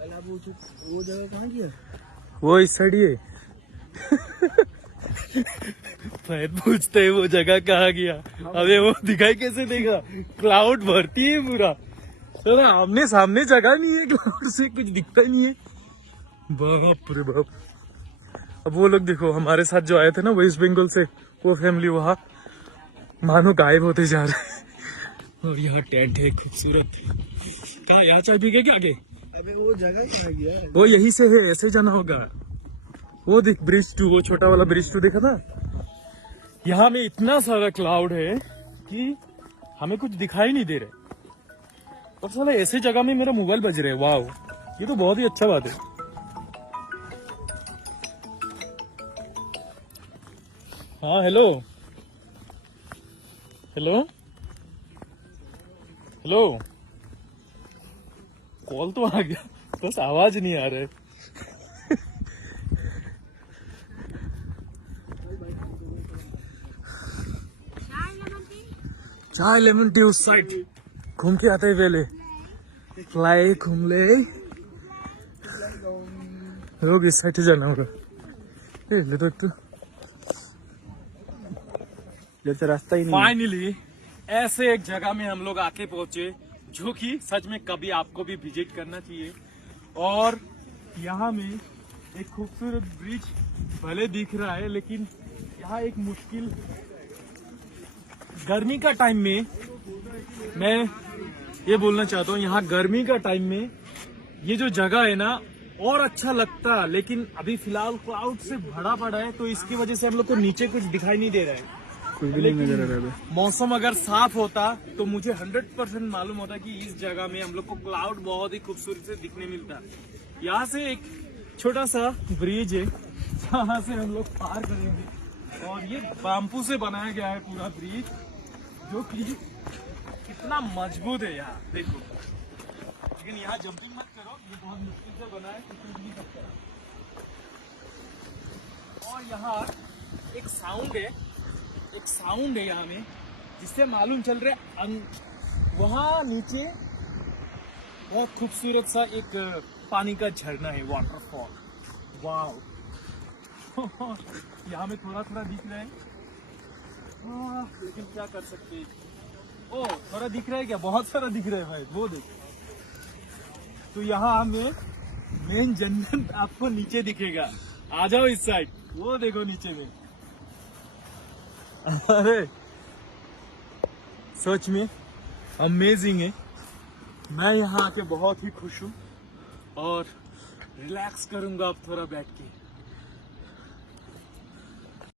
वो जगह कहाँ की है? वो इस साइड ही है। फैद पूछते है वो जगह कहाँ गया। अबे वो दिखाई कैसे देगा, क्लाउड भरती है पूरा, तो आमने सामने जगह नहीं है, क्लाउड से कुछ दिखता नहीं है। बाप रे बाप। अब वो लोग देखो हमारे साथ जो आए थे ना वेस्ट बंगाल से, वो फैमिली वहाँ मानो गायब होते जा रहे हैं। और यहाँ टेंट है खूबसूरत। कहाँ यहाँ चाय पी क्या आगे? अबे वो जगह कहाँ गया है? वो यहीं से है, ऐसे जाना होगा। वो देख ब्रिज 2, वो छोटा वाला ब्रिज 2 देखा था। यहाँ में इतना सारा क्लाउड है कि हमें कुछ दिखाई नहीं दे रहे। और साला ऐसे जगह में मेरा मोबाइल बज रहा है। वाह, ये तो बहुत ही अच्छा बात है। हाँ हेलो हेलो हेलो, कॉल तो आ गया, बस आवाज नहीं आ रहा है। चाय लेमन टी उस साइड घूम के आते हैं पहले। फ्लाई घूम ले, लोग इस साइड जाना होगा। ले तो एक तो जैसे रास्ता ही नहीं। फाइनली ऐसे एक जगह में हम लोग आके पहुंचे जो कि सच में कभी आपको भी विजिट करना चाहिए। और यहाँ में एक खूबसूरत ब्रिज भले दिख रहा है, लेकिन यहाँ एक मुश्किल, गर्मी का टाइम में, मैं ये बोलना चाहता हूँ, यहाँ गर्मी का टाइम में ये जो जगह है ना और अच्छा लगता, लेकिन अभी फिलहाल क्लाउड से भरा पड़ा है, तो इसकी वजह से हम लोग को नीचे कुछ दिखाई नहीं दे रहा है। कुछ भी नहीं नजर आ रहा है। मौसम अगर साफ होता तो मुझे 100% मालूम होता कि इस जगह में हम लोग को क्लाउड बहुत ही खूबसूरत से दिखने मिलता। यहाँ से एक छोटा सा ब्रिज है जहाँ से हम लोग पार करेंगे, और ये बाम्बू से बनाया गया है पूरा ब्रिज, जो कि कितना मजबूत है। यहाँ देखो, लेकिन यहाँ जंपिंग मत करो, ये बहुत मुश्किल से बना है, कुछ नहीं सकता। और यहाँ एक साउंड है यहाँ में, जिससे मालूम चल रहा है वहाँ नीचे बहुत खूबसूरत सा एक पानी का झरना है, वाटरफॉल। वाव। यहाँ में थोड़ा थोड़ा दिख रहा है, लेकिन क्या कर सकते हैं। ओ थोड़ा दिख रहा है क्या? बहुत सारा दिख रहा है भाई, वो देख। तो यहाँ में मेन जन्नत आपको नीचे दिखेगा। आ जाओ इस साइड, वो देखो नीचे में। अरे सच में अमेजिंग है। मैं यहाँ आके बहुत ही खुश हूँ और रिलैक्स करूंगा अब थोड़ा बैठ के।